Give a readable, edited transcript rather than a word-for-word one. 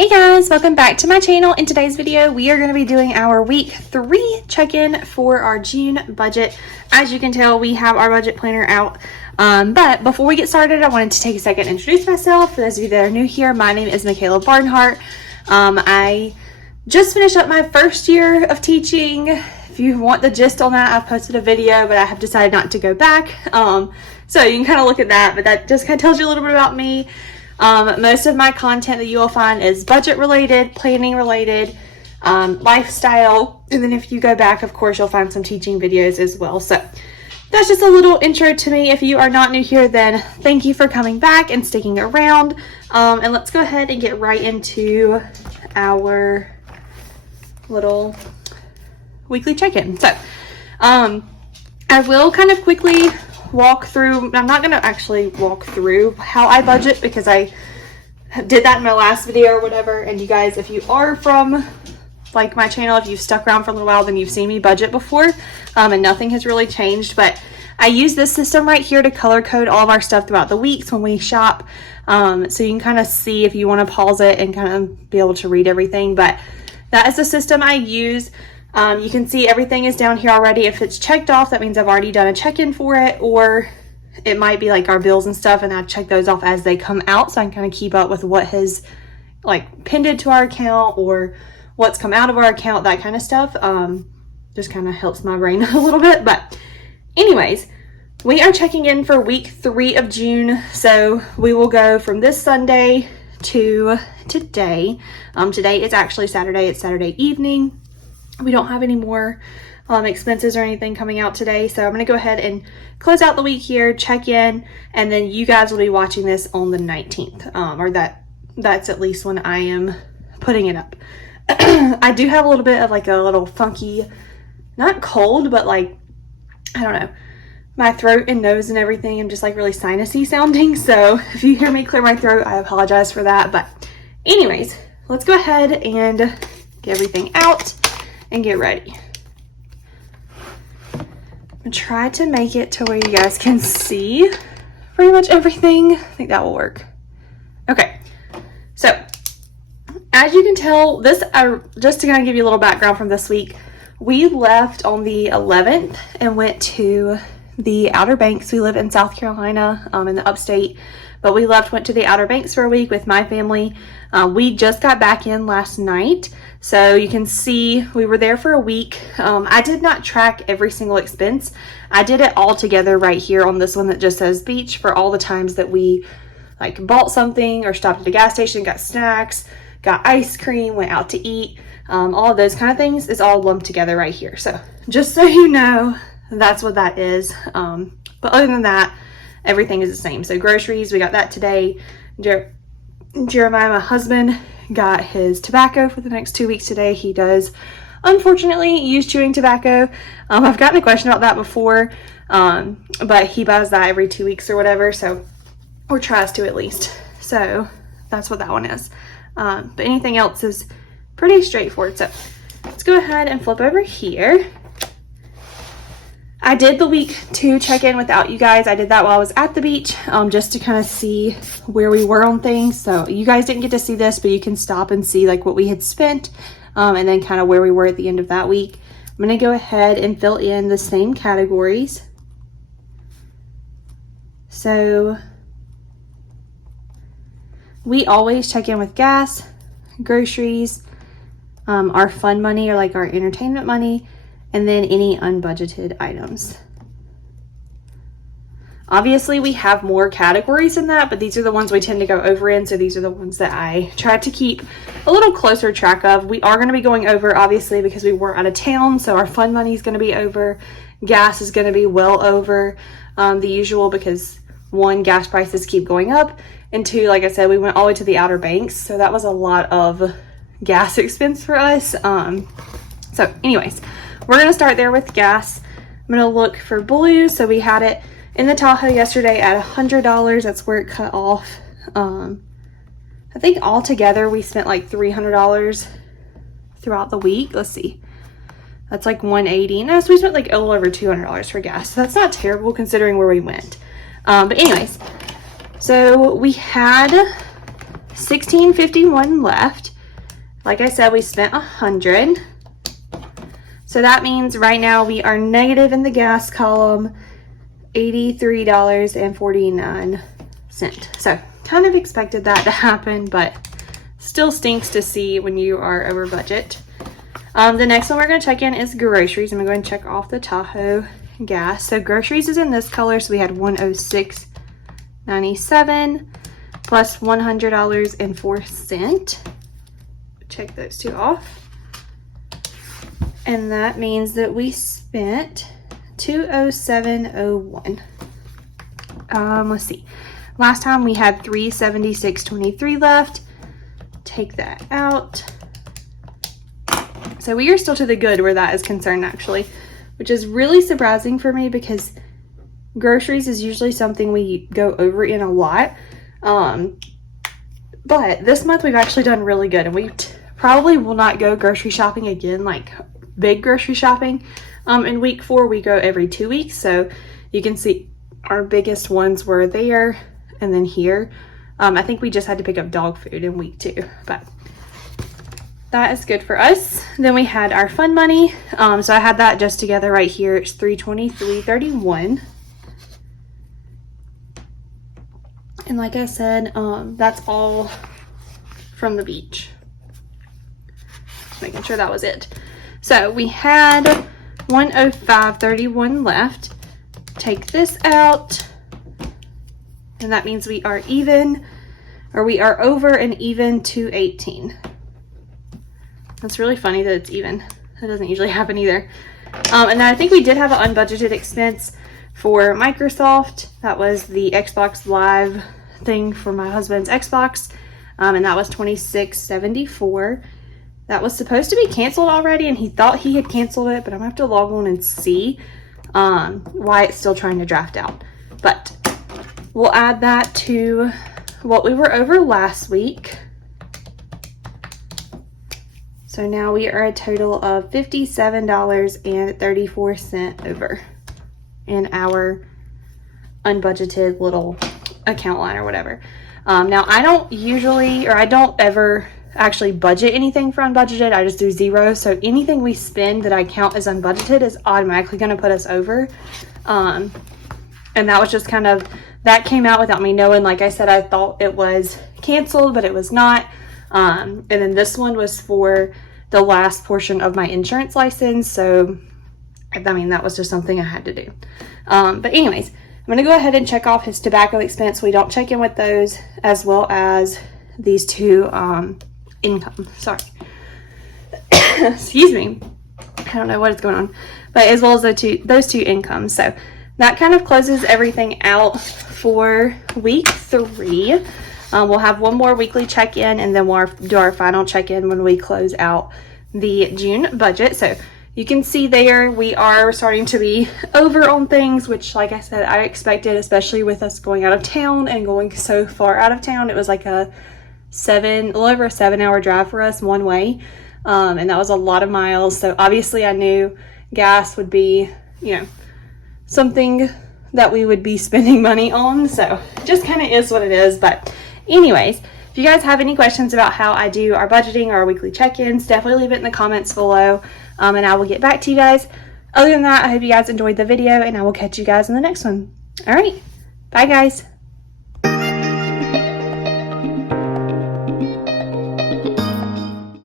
Hey guys, welcome back to my channel. In today's video, we are going to be doing our week 3 check-in for our June budget. As you can tell, we have our budget planner out. But before we get started, I wanted to take a second to introduce myself. For those of you that are new here, my name is Michaela Barnhart. I just finished up my first year of teaching. If you want the gist on that, I've posted a video, but I have decided not to go back. So you can kind of look at that, but that just kind of tells you a little bit about me. Most of my content that you will find is budget related, planning related, lifestyle, and then if you go back, of course, you'll find some teaching videos as well. So that's just a little intro to me. If you are not new here, then thank you for coming back and sticking around. And let's go ahead and get right into our little weekly check-in. So I will kind of quickly walk through. I'm not going to actually walk through how I budget because I did that in my last video or whatever. And you guys, if you are from like my channel, if you've stuck around for a little while, then you've seen me budget before, and nothing has really changed. But I use this system right here to color code all of our stuff throughout the weeks when we shop. So you can kind of see if you want to pause it and kind of be able to read everything. But that is the system I use. You can see everything is down here already. If it's checked off, that means I've already done a check-in for it, or it might be like our bills and stuff, and I check those off as they come out, so I can kind of keep up with what has like pinned to our account or what's come out of our account, that kind of stuff. Just kind of helps my brain a little bit. But anyways, we are checking in for week 3 of June, so we will go from this Sunday to today. Today is actually Saturday. It's Saturday evening. We don't have any more expenses or anything coming out today. So I'm going to go ahead and close out the week here, check in, and then you guys will be watching this on the 19th. Or that's at least when I am putting it up. I do have a little bit of like a little funky, not cold, but like, I don't know, my throat and nose and everything. I'm just like really sinusy sounding. So if you hear me clear my throat, I apologize for that. But anyways, let's go ahead and get everything out and get ready. I'm gonna try to make it to where you guys can see pretty much everything. I think that will work. Okay, so as you can tell, this just to kind of give you a little background from this week, we left on the 11th and went to the Outer Banks. We live in South Carolina, in the upstate, but we went to the Outer Banks for a week with my family. We just got back in last night, so you can see we were there for a week. I did not track every single expense. I did it all together right here on this one that just says beach for all the times that we like bought something or stopped at a gas station, got snacks, got ice cream, went out to eat. All of those kind of things is all lumped together right here. So just so you know, that's what that is. But other than that, everything is the same. So groceries, we got that today. Jeremiah, my husband, got his tobacco for the next 2 weeks today. He does, unfortunately, use chewing tobacco. I've gotten a question about that before, but he buys that every 2 weeks or whatever, so, or tries to at least. So that's what that one is. But anything else is pretty straightforward. So let's go ahead and flip over here. I did the week 2 check-in without you guys. I did that while I was at the beach, just to kind of see where we were on things. So you guys didn't get to see this, but you can stop and see like what we had spent, and then kind of where we were at the end of that week. I'm going to go ahead and fill in the same categories. So we always check in with gas, groceries, our fun money or like our entertainment money, and then any unbudgeted items. Obviously, we have more categories than that, but these are the ones we tend to go over in, so these are the ones that I try to keep a little closer track of. We are going to be going over, obviously, because we were out of town, so our fun money is going to be over. Gas is going to be well over the usual because 1, gas prices keep going up, and 2, like I said, we went all the way to the Outer Banks, so that was a lot of gas expense for us. So anyways, we're going to start there with gas. I'm going to look for blue. So we had it in the Tahoe yesterday at $100. That's where it cut off. I think altogether we spent like $300 throughout the week. Let's see. That's like $180. No, so we spent like a little over $200 for gas. So that's not terrible considering where we went. But anyways, so we had $16.51 left. Like I said, we spent $100. So that means right now we are negative in the gas column, $83.49. So kind of expected that to happen, but still stinks to see when you are over budget. The next one we're going to check in is groceries. I'm going to check off the Tahoe gas. So groceries is in this color, so we had $106.97 plus $100.04. Check those two off. And that means that we spent $207.01. Let's see. Last time we had $376.23 left. Take that out. So we are still to the good where that is concerned, actually, which is really surprising for me because groceries is usually something we go over in a lot. But this month we've actually done really good, and we probably will not go grocery shopping again, like big grocery shopping. In week 4, we go every 2 weeks. So you can see our biggest ones were there and then here. I think we just had to pick up dog food in week 2, but that is good for us. Then we had our fun money. So I had that just together right here. It's $323.31. And like I said, that's all from the beach. Just making sure that was it. So we had $105.31 left. Take this out. And that means we are even, or we are over and even $218. That's really funny that it's even. That doesn't usually happen either. And then I think we did have an unbudgeted expense for Microsoft. That was the Xbox Live thing for my husband's Xbox. And that was $26.74. That was supposed to be canceled already, and he thought he had canceled it, but I'm gonna have to log on and see why it's still trying to draft out. But we'll add that to what we were over last week. So now we are a total of $57.34 over in our unbudgeted little account line or whatever. Now I don't usually, or I don't ever actually budget anything for unbudgeted. I just do zero. So anything we spend that I count as unbudgeted is automatically going to put us over. And that was just kind of, that came out without me knowing. Like I said, I thought it was canceled, but it was not. And then this one was for the last portion of my insurance license. So, I mean, that was just something I had to do. But anyways, I'm going to go ahead and check off his tobacco expense. We don't check in with those, as well as these two income. Sorry. Excuse me. I don't know what is going on. But as well as those two incomes. So that kind of closes everything out for week 3. We'll have one more weekly check-in, and then we'll do our final check-in when we close out the June budget. So you can see there we are starting to be over on things, which, like I said, I expected, especially with us going out of town and going so far out of town. It was like a little over a 7-hour drive for us one way, and that was a lot of miles. So obviously I knew gas would be, something that we would be spending money on. So it just kind of is what it is. But anyways, if you guys have any questions about how I do our budgeting or our weekly check-ins, definitely leave it in the comments below, and I will get back to you guys. Other than that, I hope you guys enjoyed the video, and I will catch you guys in the next one. All right, bye guys.